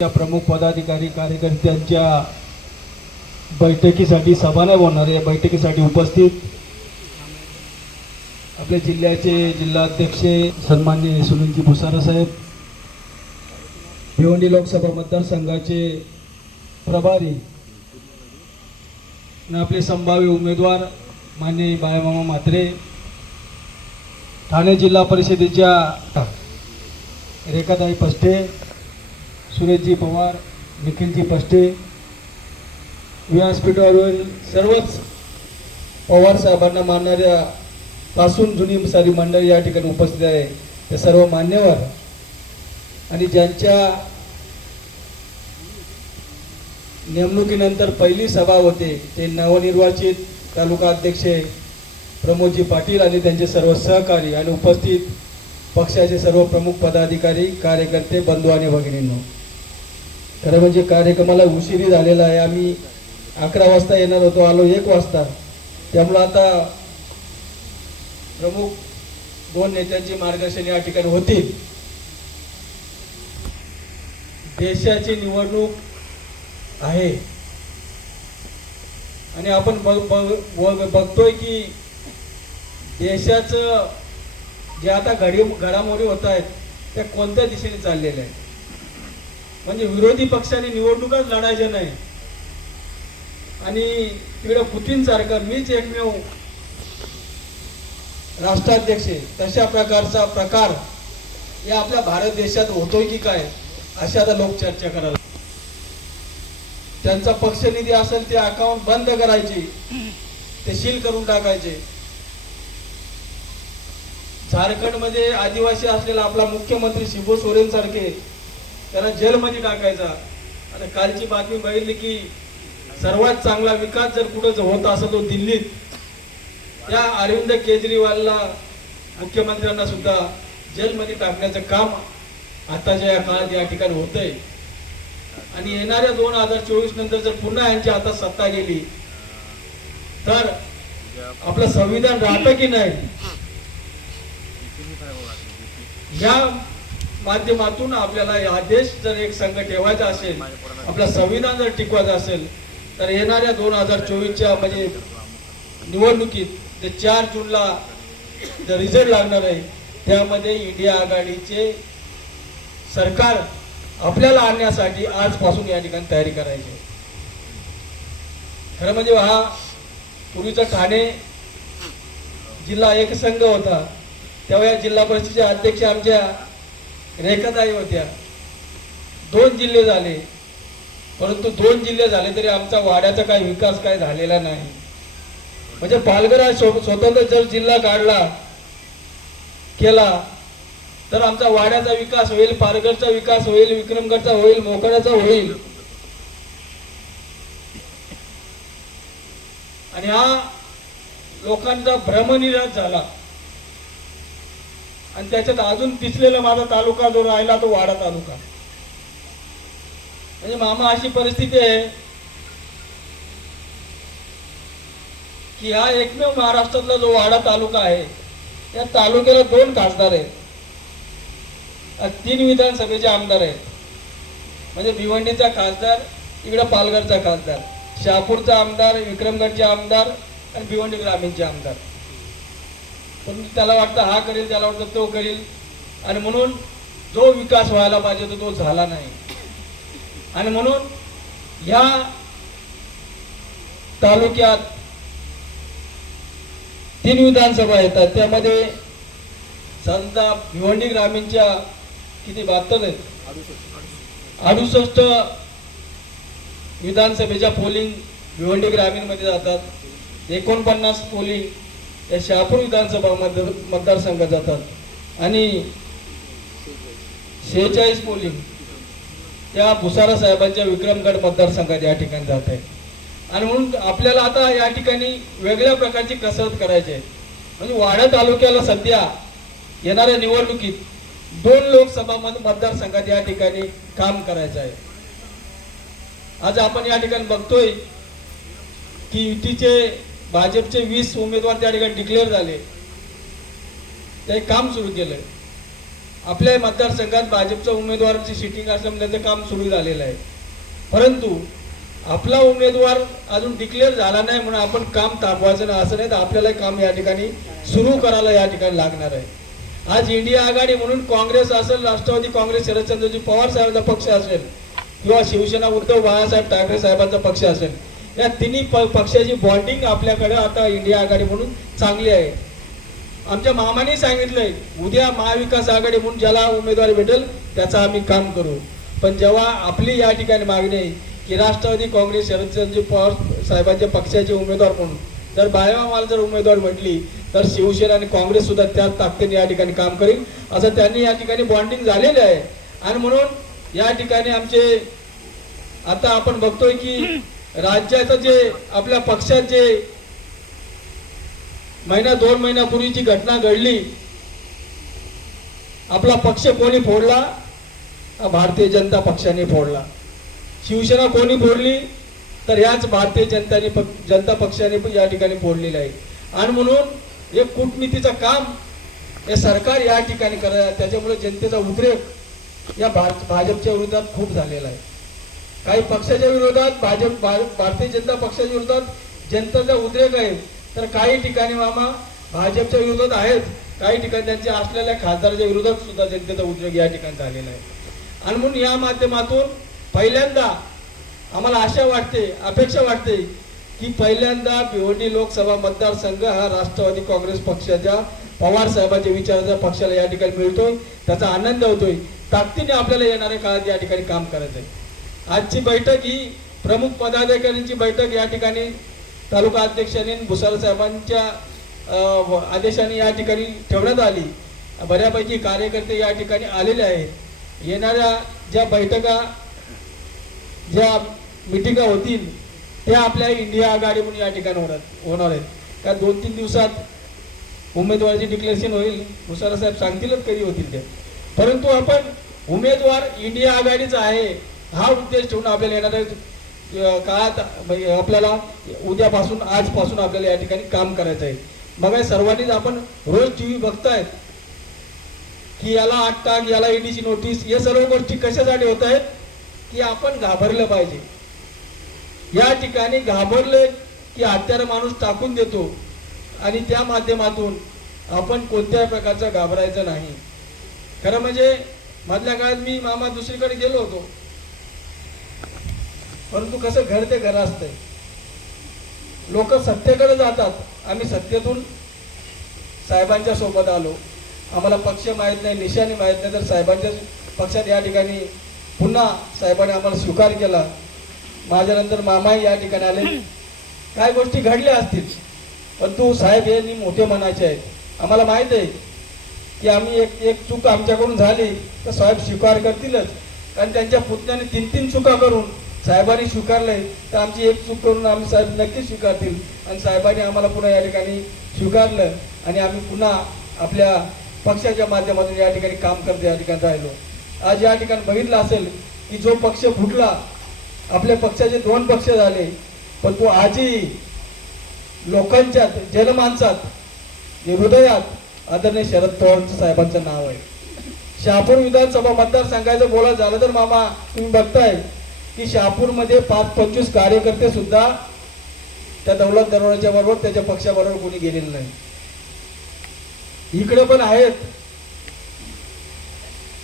त्या प्रमुख पदाधिकारी कार्यकर्त्यांच्या बैठकीसाठी सभा नाही होणार या बैठकीसाठी उपस्थित आपल्या जिल्ह्याचे जिल्हाध्यक्ष सन्मान्य सुनीलजी भुसारा साहेब भिवंडी लोकसभा मतदारसंघाचे प्रभारी आणि आपले संभाव्य उमेदवार मान्य बाळामामा म्हात्रे ठाणे जिल्हा परिषदेच्या रेखाताई पस्टे सुरेशजी पवार निखिलजी पष्टे व्यासपीठावरील सर्वच पवार साहेबांना मानणाऱ्या पासून जुनी सारी मंडळी या ठिकाणी उपस्थित आहे. ते सर्व मान्यवर आणि ज्यांच्या नेमणुकीनंतर पहिली सभा होते ते नवनिर्वाचित तालुका अध्यक्ष प्रमोदजी पाटील आणि त्यांचे सर्व सहकारी आणि उपस्थित पक्षाचे सर्व प्रमुख पदाधिकारी कार्यकर्ते बंधू आणि भगिनींनो. खरं म्हणजे कार्यक्रमाला उशिरी झालेला आहे. आम्ही अकरा वाजता येणार होतो आलो एक वाजता. त्यामुळं आता प्रमुख दोन नेत्यांची मार्गदर्शन या ठिकाणी होतील. देशाची निवडणूक आहे. आणि आपण बघ- बघतोय की देशाचं जे आता घडी घडामोडी होत आहेत त्या कोणत्या दिशेने चाललेल्या आहेत? म्हणजे विरोधी पक्षाने निवडणुकाच लढायच्या नाही. आणि तिकडे पुतीन सारखं मीच एकमेव राष्ट्राध्यक्ष आहे. तशा प्रकारचा प्रकार या आपल्या भारत देशात होतोय की काय अशा आता लोक चर्चा करायला त्यांचा पक्ष निधी असेल ते अकाउंट बंद करायचे. ते सील करून टाकायचे. झारखंडमध्ये आदिवासी असलेला आपला मुख्यमंत्री शिबू सोरेन सारखे त्याला जेलमध्ये टाकायचा. आणि कालची बातमी बघितली की सर्वात चांगला विकास जर कुठं होत असेल तो दिल्लीत त्या अरविंद केजरीवालला मुख्यमंत्र्यांना सुद्धा जेलमध्ये टाकण्याचं काम आताच्या या काळात या ठिकाणी होतंय. आणि येणाऱ्या दोन हजार चोवीस नंतर जर पुन्हा यांच्या हातात सत्ता गेली तर आपलं संविधान राहतं की नाही? या माध्यमातून आपल्याला हा देश जर एक संघ ठेवायचा असेल आपला संविधान जर टिकवायचा असेल तर येणाऱ्या दोन हजार चोवीसच्या म्हणजे निवडणुकीत जे चार जूनला जे रिझल्ट लागणार आहे त्यामध्ये इंडिया आघाडीचे सरकार आपल्याला आणण्यासाठी आजपासून या ठिकाणी तयारी करायची खरं म्हणजे हा पूर्वीचा ठाणे जिल्हा एक संघ होता तेव्हा या जिल्हा परिषदेचे अध्यक्ष आमच्या रेखाताई होत्या दोन जिल्हे झाले. परंतु दोन जिल्हे झाले तरी आमचा वाड्याचा काही विकास काय झालेला नाही. म्हणजे पालघर हा स्वतंत्र जर जिल्हा काढला केला तर आमचा वाड्याचा विकास होईल पालघरचा विकास होईल विक्रमगडचा होईल मोकड्याचा होईल. आणि हा लोकांचा भ्रमनिराश झाला. आणि त्याच्यात अजून पिचलेला माझा तालुका जो राहिला तो वाडा तालुका. म्हणजे मामा अशी परिस्थिती आहे की हा एकमेव महाराष्ट्रातला जो वाडा तालुका आहे या तालुक्याला दोन खासदार आहेत. तीन विधानसभेचे आमदार आहेत. म्हणजे भिवंडीचा खासदार इकडं पालघरचा खासदार शहापूरचा आमदार विक्रमगडचे आमदार आणि भिवंडी ग्रामीणचे आमदार. पण त्याला वाटतं हा करेल त्याला वाटतं तो करेल. आणि म्हणून जो विकास व्हायला पाहिजे तो तो झाला नाही. आणि म्हणून या तालुक्यात तीन विधानसभा येतात. त्यामध्ये समजा भिवंडी ग्रामीणच्या किती बहात्तर आहेत? अडुसष्ट विधानसभेच्या पोलिंग भिवंडी ग्रामीणमध्ये जातात. एकोणपन्नास पोलिंग या शहापूर विधानसभा मतदार मतदारसंघात जातात. आणि शेहेचाळीस मुली त्या भुसारा साहेबांच्या विक्रमगड मतदारसंघात या ठिकाणी जात आहे आणि म्हणून आपल्याला आता या ठिकाणी वेगळ्या प्रकारची कसरत करायची आहे. म्हणजे वाडा तालुक्याला सध्या येणाऱ्या निवडणुकीत दोन लोकसभा मतदारसंघात या ठिकाणी काम करायचं आहे. आज आपण या ठिकाणी बघतोय की युतीचे भाजपचे वीस उमेदवार त्या ठिकाणी डिक्लेअर झाले. ते काम सुरू केलंय. आपल्या मतदारसंघात भाजपचा उमेदवाराची सिटिंग असल्याचं काम सुरू झालेलं आहे. परंतु आपला उमेदवार अजून डिक्लेअर झाला नाही म्हणून आपण काम थांबवायचं नाही असं नाही तर आपल्याला काम या ठिकाणी सुरू करायला या ठिकाणी लागणार आहे. आज इंडिया आघाडी म्हणून काँग्रेस असेल राष्ट्रवादी काँग्रेस शरदचंद्रजी पवार साहेबांचा पक्ष असेल किंवा शिवसेना उद्धव बाळासाहेब ठाकरे साहेबांचा पक्ष असेल या तिन्ही प पक्षाची बॉन्डिंग आपल्याकडे आता इंडिया आघाडी म्हणून चांगली आहे. आमच्या मामाने सांगितलंय उद्या महाविकास आघाडी म्हणून ज्याला उमेदवारी भेटेल त्याचा आम्ही काम करू. पण जेव्हा आपली या ठिकाणी मागणी आहे की राष्ट्रवादी काँग्रेस शरदचंद्रजी पवार साहेबांच्या पक्षाचे उमेदवार म्हणून जर बाळामाला जर उमेदवार म्हटली तर शिवसेना आणि काँग्रेस सुद्धा त्या ताकदीने या ठिकाणी काम करील. असं त्यांनी या ठिकाणी बॉन्डिंग झालेले आहे. आणि म्हणून या ठिकाणी आमचे आता आपण बघतोय की राज्याचं जे आपल्या पक्षात जे महिना दोन महिन्यापूर्वी जी घटना घडली आपला पक्ष कोणी फोडला? भारतीय जनता पक्षाने फोडला. शिवसेना कोणी फोडली? तर ह्याच भारतीय जनताने पक- जनता पक्षाने पण या ठिकाणी फोडलेली आहे. आणि म्हणून हे कूटनीतीचं काम हे सरकार या ठिकाणी करत त्याच्यामुळे जनतेचा उद्रेक या भार भाजपच्या विरोधात खूप झालेला आहे. काही पक्षाच्या विरोधात भाजप भारतीय जनता पक्षाच्या विरोधात जनतेचा उद्रेक आहे. तर काही ठिकाणी मामा भाजपच्या विरोधात आहेत. काही ठिकाणी त्यांच्या असलेल्या खासदाराच्या विरोधात सुद्धा जनतेचा उद्रेक या ठिकाणी झालेला आहे. आणि म्हणून या माध्यमातून पहिल्यांदा आम्हाला आशा वाटते अपेक्षा वाटते की पहिल्यांदा भिवंडी लोकसभा मतदारसंघ हा राष्ट्रवादी काँग्रेस पक्षाच्या पवार साहेबांच्या विचाराचा पक्षाला या ठिकाणी मिळतोय. त्याचा आनंद होतोय. ताकदीने आपल्याला येणाऱ्या काळात या ठिकाणी काम करायचं आहे आजची बैठक ही प्रमुख पदाधिकाऱ्यांची बैठक या ठिकाणी तालुका अध्यक्षांनी भुसार साहेबांच्या आदेशाने या ठिकाणी ठेवण्यात आली. बऱ्यापैकी कार्यकर्ते या ठिकाणी आलेले आहेत. येणाऱ्या ज्या बैठका ज्या मिटिंगा होतील त्या आपल्या इंडिया आघाडी म्हणून या ठिकाणी होणार होणार आहेत. का दोन तीन दिवसात उमेदवाराची डिक्लेरेशन होईल. भुसारा साहेब सांगतीलच कधी होतील ते. परंतु आपण उमेदवार इंडिया आघाडीचा आहे. हा उद्देश ठेवून आपल्याला येणाऱ्या काळात म्हणजे आपल्याला उद्यापासून आजपासून आपल्याला या ठिकाणी काम करायचं आहे. बघा सर्वांनीच आपण रोज टी व्ही बघतायत की याला आठ ताक याला ईडीची नोटीस या सर्व गोष्टी कशासाठी होत आहेत? की आपण घाबरलं पाहिजे. या ठिकाणी घाबरले की हत्यार माणूस टाकून देतो आणि त्या माध्यमातून आपण कोणत्याही प्रकारचं घाबरायचं नाही. खरं म्हणजे मधल्या काळात मी मामा दुसरीकडे गेलो होतो. परंतु कसं घर ते घर असतंय. लोक सत्तेकडे जातात. आम्ही सत्तेतून साहेबांच्या सोबत आलो. आम्हाला पक्ष माहीत नाही निशाणी माहीत नाही. तर साहेबांच्या पक्षात या ठिकाणी पुन्हा साहेबांनी आम्हाला स्वीकार केला. माझ्यानंतर मामाही या ठिकाणी आले. काय गोष्टी घडल्या असतील. पण तू साहेब यांनी मोठे म्हणायचे आहेत. आम्हाला माहीत आहे की आम्ही एक एक चूक आमच्याकडून झाली. तर साहेब स्वीकार करतीलच. कारण त्यांच्या पुतण्याने तीन तीन चुका करून साहेबांनी स्वीकारलंय तर आमची एक चूक करून आम्ही साहेब नक्कीच स्वीकारतील. आणि साहेबांनी आम्हाला पुन्हा या ठिकाणी स्वीकारलं आणि आम्ही पुन्हा आपल्या पक्षाच्या माध्यमातून या ठिकाणी काम करत या ठिकाणी राहिलो. आज या ठिकाणी बघितलं असेल की जो पक्ष फुटला आपल्या पक्षाचे दोन पक्ष झाले पण तो आजही लोकांच्यात जनमानसात हृदयात आदरणीय शरद पवार साहेबांचं नाव आहे. शहापूर विधानसभा मतदारसंघाचं बोलायचं झालं तर मामा तुम्ही बघताय की शहापूरमध्ये पाच पंचवीस कार्यकर्ते सुद्धा त्या दौलत दरवाजाच्या बरोबर त्याच्या पक्षाबरोबर कोणी गेलेलं नाही. इकडे पण आहेत.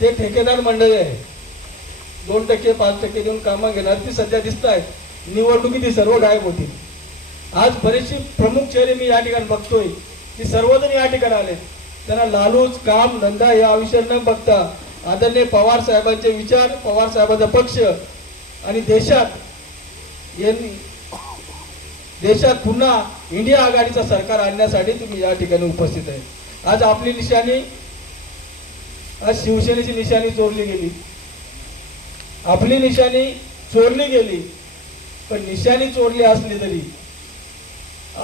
ते ठेकेदार मंडळी आहे. दोन टक्के पाच टक्के देऊन कामं घेणार ती सध्या दिसत आहेत. निवडणुकीत ती सर्व गायब होतील. आज बरेचशी प्रमुख चेहरे मी या ठिकाणी बघतोय. की सर्वजण या ठिकाणी आले त्यांना लालूच काम धंदा या विषय न बघता आदरणीय पवार साहेबांचे विचार पवार साहेबांचा पक्ष आणि देशात यांनी देशात पुन्हा इंडिया आघाडीचं सरकार आणण्यासाठी तुम्ही या ठिकाणी उपस्थित आहे. आज आपली निशाणी आज शिवसेनेची निशाणी चोरली गेली. आपली निशाणी चोरली गेली पण निशाणी चोरली असली तरी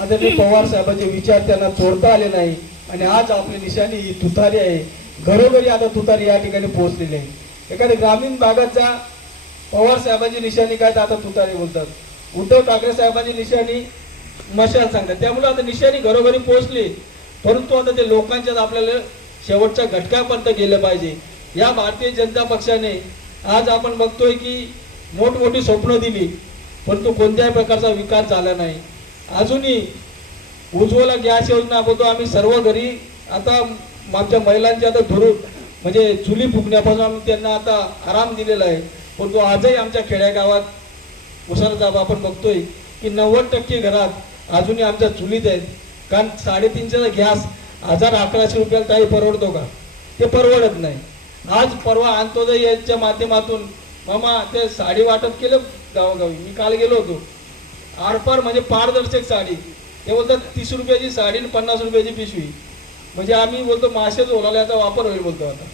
आदरणीय पवार साहेबांचे विचार त्यांना चोरता आले नाही. आणि आज आपली निशाणी ही तुतारी आहे. घरोघरी आता तुतारी या ठिकाणी पोहोचलेली आहे. एखाद्या ग्रामीण भागात जा पवार साहेबांची निशाणी काय तर आता तुतारी बोलतात. उद्धव ठाकरे साहेबांची निशाणी मशाल सांगतात. त्यामुळे आता निशाणी घरोघरी पोहोचली. परंतु आता ते लोकांच्यात आपल्याला शेवटच्या घटकापर्यंत गेलं पाहिजे. या भारतीय जनता पक्षाने आज आपण बघतोय की मोठमोठी स्वप्न दिली. परंतु कोणत्याही प्रकारचा विकास झाला नाही. अजूनही उज्ज्वला गॅस योजना बोलतो आम्ही सर्व घरी आता आमच्या महिलांच्या आता धुरू म्हणजे चुली फुकण्यापासून आम्ही त्यांना आता आराम दिलेला आहे. परंतु आजही आमच्या खेड्यागावात उसारदाब आपण बघतोय की नव्वद टक्के घरात अजूनही आमच्या चुलीत आहेत. कारण साडेतीनशेचा गॅस हजार अकराशे रुपयाला काही परवडतो का? ते परवडत नाही. आज परवा अंत्योदय याच्या माध्यमातून मामा ते साडी वाटप केलं गावोगावी. मी काल गेलो होतो. आरपार म्हणजे पारदर्शक साडी. ते बोलतात तीस रुपयाची साडी आणि पन्नास रुपयाची पिशवी. म्हणजे आम्ही बोलतो मासेच ओलाल्याचा वापर होईल बोलतो आता.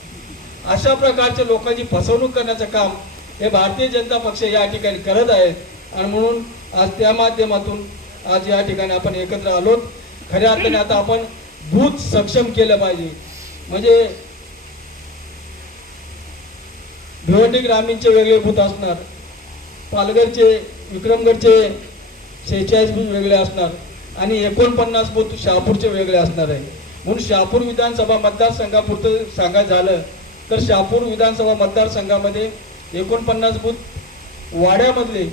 अशा प्रकारच्या लोकांची फसवणूक करण्याचं काम हे भारतीय जनता पक्ष या ठिकाणी करत आहे. आणि म्हणून आज त्या माध्यमातून आज या ठिकाणी आपण एकत्र आलोत. खऱ्या अर्थाने आता आपण बूथ सक्षम केलं पाहिजे. म्हणजे भिवंडी ग्रामीणचे वेगळे बूथ असणार. पालघरचे विक्रमगडचे शेहेचाळीस बूथ वेगळे असणार. आणि एकोणपन्नास बूथ शहापूरचे वेगळे असणार आहे. म्हणून शहापूर विधानसभा मतदारसंघापुरतं सांगायचं झालं तर शहापूर विधानसभा मतदारसंघामध्ये एकोणपन्नास बूथ वाड्यामधले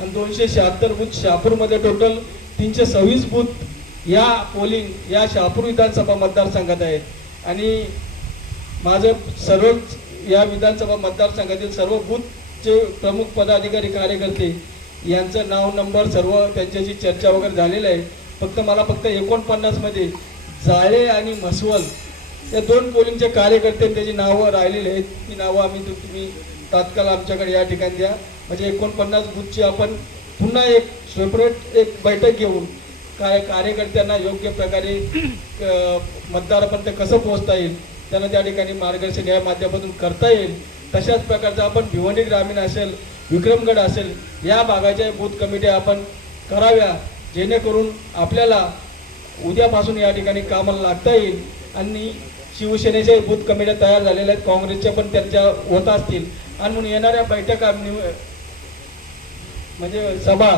आणि दोनशे शहात्तर बूथ शहापूरमध्ये टोटल तीनशे सव्वीस बूथ या पोलिंग या शहापूर विधानसभा मतदारसंघात आहेत. आणि माझं सर्वच या विधानसभा मतदारसंघातील सर्व बूथचे प्रमुख पदाधिकारी कार्यकर्ते यांचं नाव नंबर सर्व त्यांच्याशी चर्चा वगैरे झालेलं आहे. फक्त मला फक्त एकोणपन्नासमध्ये जाळे आणि म्हसवल या दोन पोलिंगचे कार्यकर्ते त्याची नावं राहिलेली आहेत. ती नावं आम्ही तुम्ही तात्काळ आमच्याकडे या ठिकाणी द्या. म्हणजे एकोणपन्नास बूथची आपण पुन्हा एक सेपरेट एक बैठक घेऊन काय कार्यकर्त्यांना योग्य प्रकारे मतदारापर्यंत कसं पोहोचता येईल त्यांना त्या ठिकाणी मार्गदर्शन या माध्यमातून करता येईल. तशाच प्रकारचं आपण भिवंडी ग्रामीण असेल विक्रमगड असेल या भागाच्या बूथ कमिटी आपण कराव्या जेणेकरून आपल्याला उद्यापासून या ठिकाणी कामाला लागता येईल. आणि शिवसेनेच्या बूथ कमिट्या तयार झालेल्या आहेत काँग्रेसच्या पण त्यांच्या होत असतील. आणि म्हणून येणाऱ्या बैठका म्हणजे सभा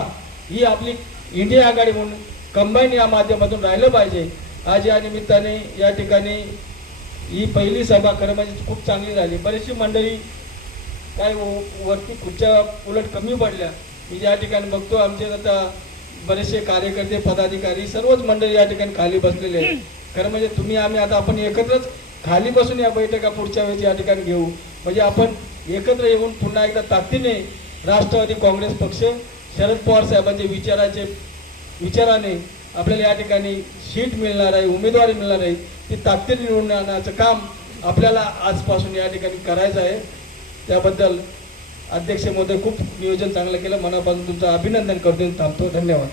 ही आपली इंडिया आघाडी म्हणून कंबाईन या माध्यमातून राहिलं पाहिजे. आज या निमित्ताने या ठिकाणी ही पहिली सभा खरं म्हणजे खूप चांगली झाली. बरीचशी मंडळी काय वरती खुर्च्या उलट कमी पडल्या. मी या ठिकाणी बघतो आमचे आता बरेचसे कार्यकर्ते पदाधिकारी सर्वच मंडळी या ठिकाणी खाली बसलेले आहेत. खरं म्हणजे तुम्ही आम्ही आता आपण एकत्रच खाली बसून या बैठका पुढच्या वेळेस या ठिकाणी घेऊ. म्हणजे आपण एकत्र येऊन पुन्हा एकदा ताकदीने राष्ट्रवादी काँग्रेस पक्ष शरद पवार साहेबांचे विचाराचे विचाराने आपल्याला या ठिकाणी सीट मिळणार आहे उमेदवारी मिळणार आहे. ती ताकदीने निवडून आणण्याचं काम आपल्याला आजपासून या ठिकाणी करायचं आहे. त्याबद्दल अध्यक्ष महोदय खूप नियोजन चांगलं केलं. मनापासून तुमचं अभिनंदन करतो थांबतो. धन्यवाद.